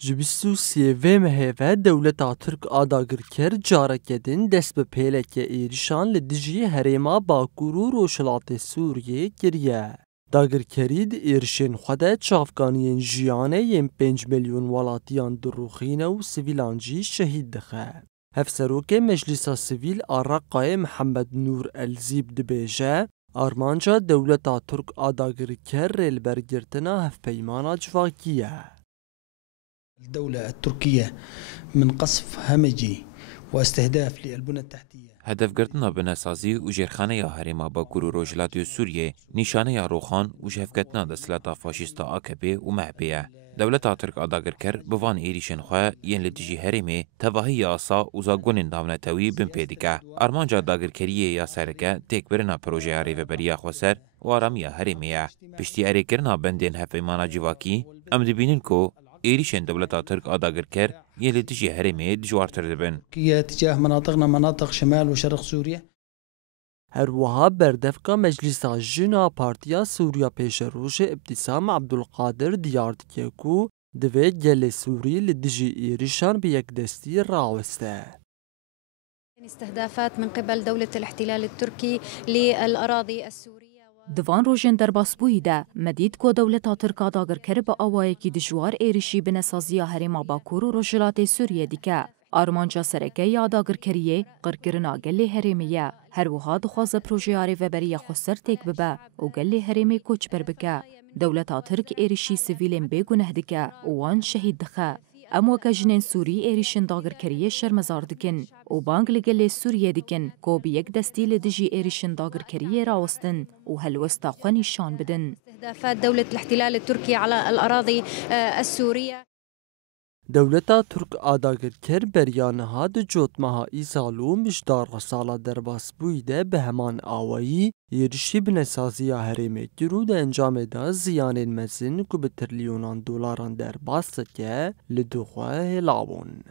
جبستو سیوه مهوه دولتا ترک آداگر کر جارکدین دست به پیلک ایرشان لدجی هریما باکور و روشلات سوریه گریه. داگر کرید ایرشین خدا چافگانین جیانه یم 5 میلیون ولاتیان دروخینه و سویلانجی شهید دخه. هفسروک مجلس سویل آرقای محمد نور الزیب دبیجه آرمانجا دولتا ترک آداگر کر ریل برگرتنا هفپیمانا جواکیه. الدولة التركية من قصف همجي واستهداف للبنى التحتية. هدف گرتنا بناسازی و جرخانه یا هریما باکور و روجلات سوریه نشانه یا روخان و جهفگتنا دستلتا فاشیستا آکبه و محبیه. دولت ترک آداگر کر بوان ایریشن خواه ین لدجی هریمه تواهی آسا و زاگونین داونتاوی بن پیدکه. آرمانجا داگر کریه یا سرکه تک برنا پروژه آریو بریا خوصر و آرامی هریمه. پشتی اری کرنا بندین هفیمانا جواکی ام دبینن کو ایریشن دولت ترک آداگر کر ین لدجی هریمه دجوارتر دبن. تجاه مناطقنا مناطق شمال وشرق سوريا. هروها بردفقا مجلسا جنا پارتیا سوریا پیش روش ابتسام عبدالقادر دیاردکه کو دوی گل سوری لدجی ایریشان به یک دستی راوسته. استهدافات من قبل دولة الاحتلال التركي للأراضي السورية. دوان روژن در باسبویی ده مدید کو دولتا ترکا داگر کر با آوایی که دجوار ایریشی بنسازیا هریما باکور و روجلات سوریه دیکه. آرمانجا سرکه یا داگر کریه قرگرنا گلی هریمیه. هر وها دخواز پروژه آری و بری خسر تک ببه و گلی هریمی کوچ بر بکه. دولتا ترک ایریشی سویلین بگونه دکه وان شهید دخه. ام وکا جنین سوری ایریشن داگر کریه شرمزار دکن و بانگ لگل سوریه دکن کو بی یک دستی لدجی ایریشن داگر کریه راوستن و هلوستا خوانی شان بدن. استهدافات دولة الاحتلال التركي على الأراضي السورية. دولتا ترک آداگر کر بریانها دو جوتمها ایسالو مجدار غسالا در باسبویده به همان آوایی ایرشی بنسازیا هریمه گرو ده انجام دا زیانین مزین که به تریلیونان دولاران در باسته که لدوخواه هلاون.